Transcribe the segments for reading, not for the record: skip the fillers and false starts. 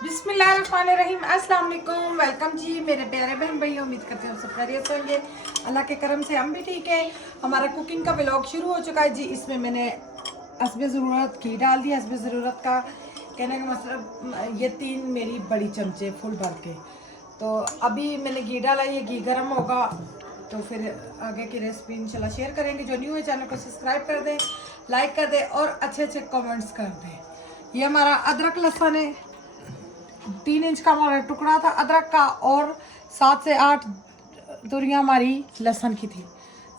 बिस्मिल्लाहिर्रहमानिर्रहीम, अस्सलाम वालेकुम। वेलकम जी मेरे प्यारे बहन भाई, उम्मीद करते हैं सब खैरियत से होंगे। अल्लाह के करम से हम भी ठीक है। हमारा कुकिंग का व्लॉग शुरू हो चुका है जी। इसमें मैंने हस्बे ज़रूरत घी डाल दिया। हस्बे ज़रूरत का कहने का मतलब ये 3 मेरी बड़ी चमचे फुल भर के। तो अभी मैंने घी डाला, ये घी गर्म होगा तो फिर आगे की रेसिपी इंशाल्लाह शेयर करेंगे। जो न्यू है चैनल को सब्सक्राइब कर दें, लाइक कर दें और अच्छे अच्छे कमेंट्स कर दें। ये हमारा अदरक लहसुन है, 3 इंच का हमारा टुकड़ा था अदरक का और 7 से 8 तुरियां हमारी लहसुन की थी।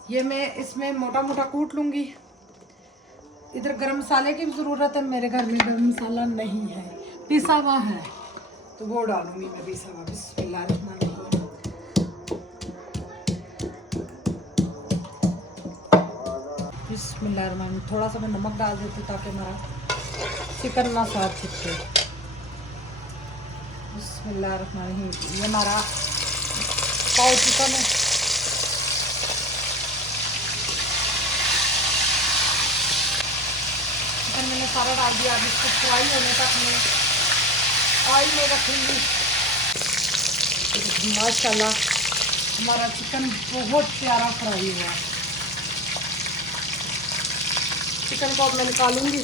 ये मैं इसमें मोटा मोटा कूट लूँगी। इधर गरम मसाले की भी ज़रूरत है, मेरे घर में गरम मसाला नहीं है, पिसा हुआ है तो वो डालूंगी मैं पिसा हुआ। बिस्मिल्लाहिर्रहमानिर्रहीम। बिस्मिल्लाहिर्रहमानिर्रहीम। थोड़ा सा मैं नमक डाल देती हूँ ताकि हमारा चिकन ना साथ चिपके। बिस्मिल्लाहिर्रहमानिर्रहीम। ये हमारा पाव चिकन है। चिकन मैंने सारा डाल दिया। अब इसको फ्राई होने तक मैं ऑयल में रखूँगी। माशाल्लाह हमारा चिकन बहुत प्यारा फ्राई हुआ। चिकन को अब मैं निकालूंगी।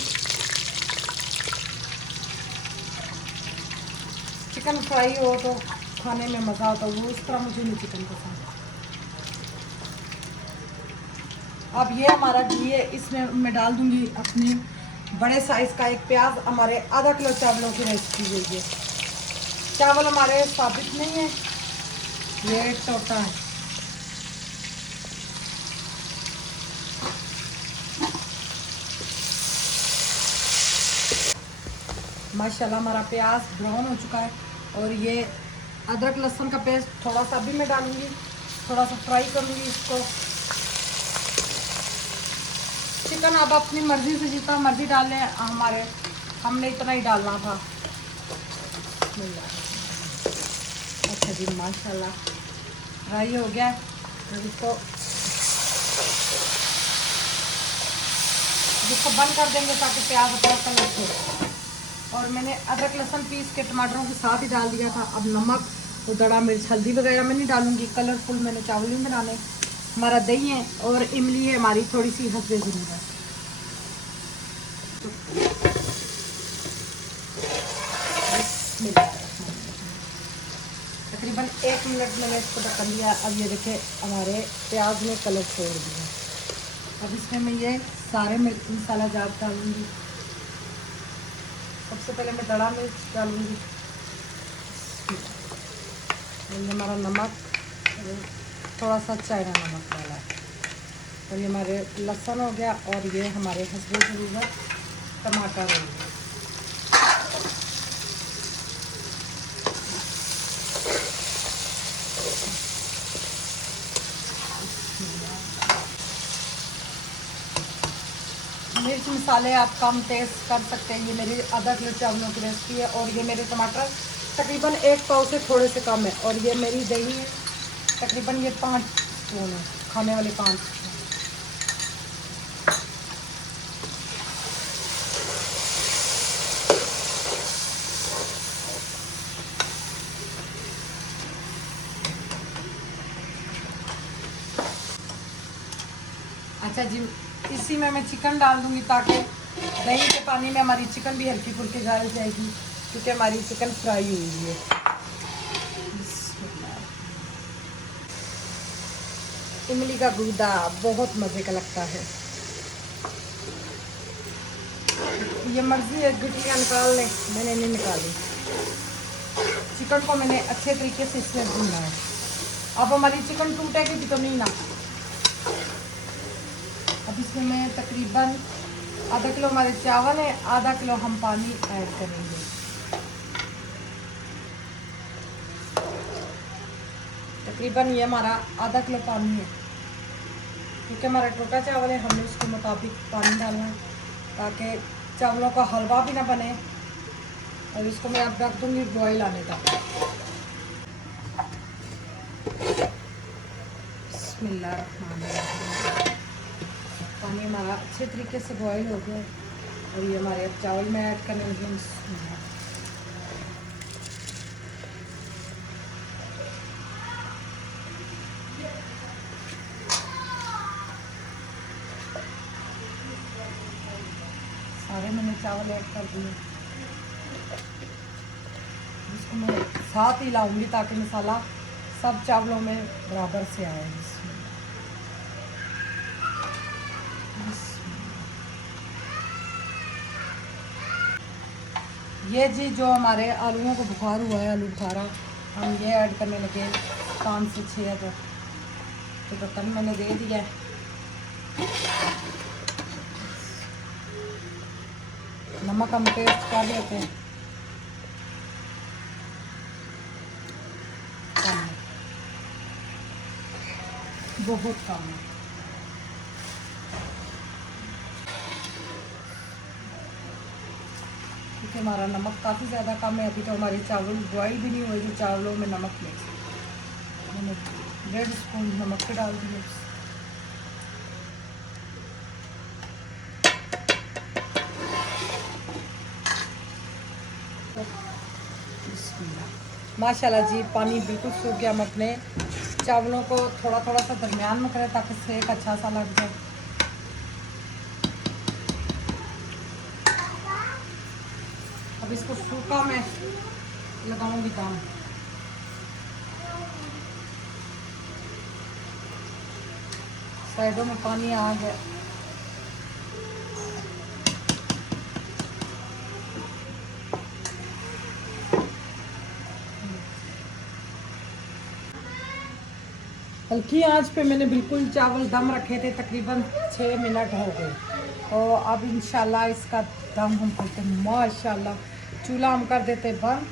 चिकन फ्राई हो तो खाने में मज़ा आता है, वो उस तरह मुझे नहीं चिकन पसंद। अब ये हमारा घी है, इसमें मैं डाल दूंगी अपनी बड़े साइज़ का एक प्याज। हमारे आधा किलो चावलों की रेसिपी है ये। चावल हमारे साबित नहीं है, ये टोटा है। माशाल्लाह हमारा प्याज ब्राउन हो चुका है और ये अदरक लहसुन का पेस्ट थोड़ा सा भी मैं डालूंगी, थोड़ा सा फ्राई करूंगी इसको। चिकन आप अपनी मर्ज़ी से जितना मर्ज़ी डाल लें, हमने इतना ही डालना था। अच्छा जी, माशाल्लाह फ्राई हो गया। इसको बंद कर देंगे ताकि प्याज अपना कलर हो। और मैंने अदरक लहसुन पीस के टमाटरों के साथ ही डाल दिया था। अब नमक, उधड़ा मिर्च, हल्दी वगैरह मैं नहीं डालूंगी। कलरफुल मैंने चावल नहीं बनाने। हमारा दही है और इमली है हमारी थोड़ी सी हस्बे ज़रूरत। तकरीबन 1 मिनट मैंने इसको ढक्कन दिया। अब ये देखे हमारे प्याज ने कलर छोड़ दिया। अब इसमें मैं ये सारे मसाला जात डालूंगी। सबसे पहले मैं दड़ा मिर्च डालूंगी। ये हमारा नमक, थोड़ा सा चाइना नमक डाला है। और ये हमारे लहसुन हो गया और ये हमारे हस्बे ज़रूरत टमाटर हो गया। मिर्च मसाले आप कम टेस्ट कर सकते हैं। ये मेरी आधा किलो चावलों की रेसिपी है और ये मेरे टमाटर तकरीबन 1 पाव से थोड़े से कम है। और ये मेरी दही है, तकरीबन ये 5 स्पून है, खाने वाले 5 स्पून। अच्छा जी, इसी में मैं चिकन डाल दूंगी ताकि दही के पानी में हमारी चिकन भी हल्की फुल्की गाल जाएगी, क्योंकि हमारी चिकन फ्राई हुई है। इमली का गूदा बहुत मज़े का लगता है। ये मर्ज़ी है गिटियाँ निकाल लें, मैंने नहीं निकाली। चिकन को मैंने अच्छे तरीके से इसमें भूनना है। अब हमारी चिकन टूटेगी भी तो नहीं ना। अब इसमें मैं तकरीबन आधा किलो हमारे चावल है, आधा किलो हम पानी ऐड करेंगे। तकरीबन ये हमारा आधा किलो पानी है, क्योंकि हमारा टोटा चावल है, हमें उसके मुताबिक पानी डालना है ताकि चावलों का हलवा भी ना बने। और इसको मैं अब रख दूँगी बॉयल आने तक। बिस्मिल्लाहिर्रहमानिर्रहीम। पानी हमारा अच्छे तरीके से बॉयल हो गया और ये हमारे अब चावल में ऐड करने लगे। चावल ऐड कर दिए। इसको मैं साथ ही लाऊंगी ताकि मसाला सब चावलों में बराबर से आए। ये जी जो हमारे आलूओं को बुखार हुआ है, आलू बुखारा, हम ये ऐड करने लगे 5 से 6 अदर। तो बर्तन मैंने दे दिया है। नमक हम टेस्ट कर लेते हैं। कम है, बहुत कम है। क्योंकि हमारा नमक काफ़ी ज़्यादा कम है। अभी तो हमारी चावल बॉयल भी नहीं हुए जो चावलों में नमक ले। मैंने 1.5 स्पून नमक के डाल दिए। माशाल्लाह जी पानी बिल्कुल सूख गया। हम अपने चावलों को थोड़ा थोड़ा सा दरमियान में करें ताकि सेक अच्छा सा लग जाए। अब इसको सूखा मैं लगाऊंगी दम। साइडों में पानी आ गया। हल्की आंच पे मैंने बिल्कुल चावल दम रखे थे, तकरीबन 6 मिनट हो गए। तो अब इंशाल्लाह इसका दम हम खोलते हैं। माशाल्लाह चूल्हा हम कर देते बंद।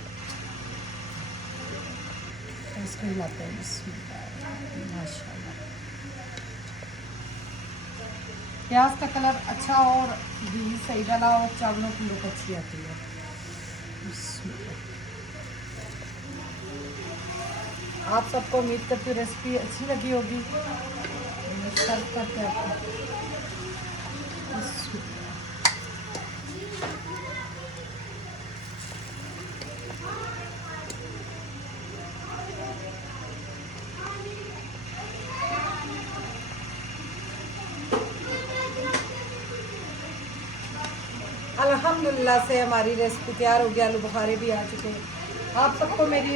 इसको हिलाते हैं। माशाल्लाह प्याज का कलर अच्छा और घी सही डाला और चावलों की लुक अच्छी आती है। आप सबको उम्मीद करती हूँ रेसिपी अच्छी लगी होगी। सर्व करते आपको। अल्हम्दुलिल्लाह से हमारी रेसिपी तैयार हो गई। आलू बुखारे भी आ चुके हैं। आप सबको मेरी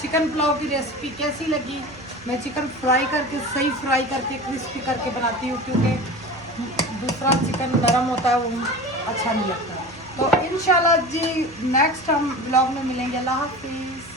चिकन पुलाव की रेसिपी कैसी लगी? मैं चिकन फ्राई करके सही फ्राई करके क्रिस्पी करके बनाती हूँ, क्योंकि दूसरा चिकन नरम होता है, वो अच्छा नहीं लगता। तो इंशाल्लाह जी नेक्स्ट हम ब्लॉग में मिलेंगे। अल्लाह हाफिज़।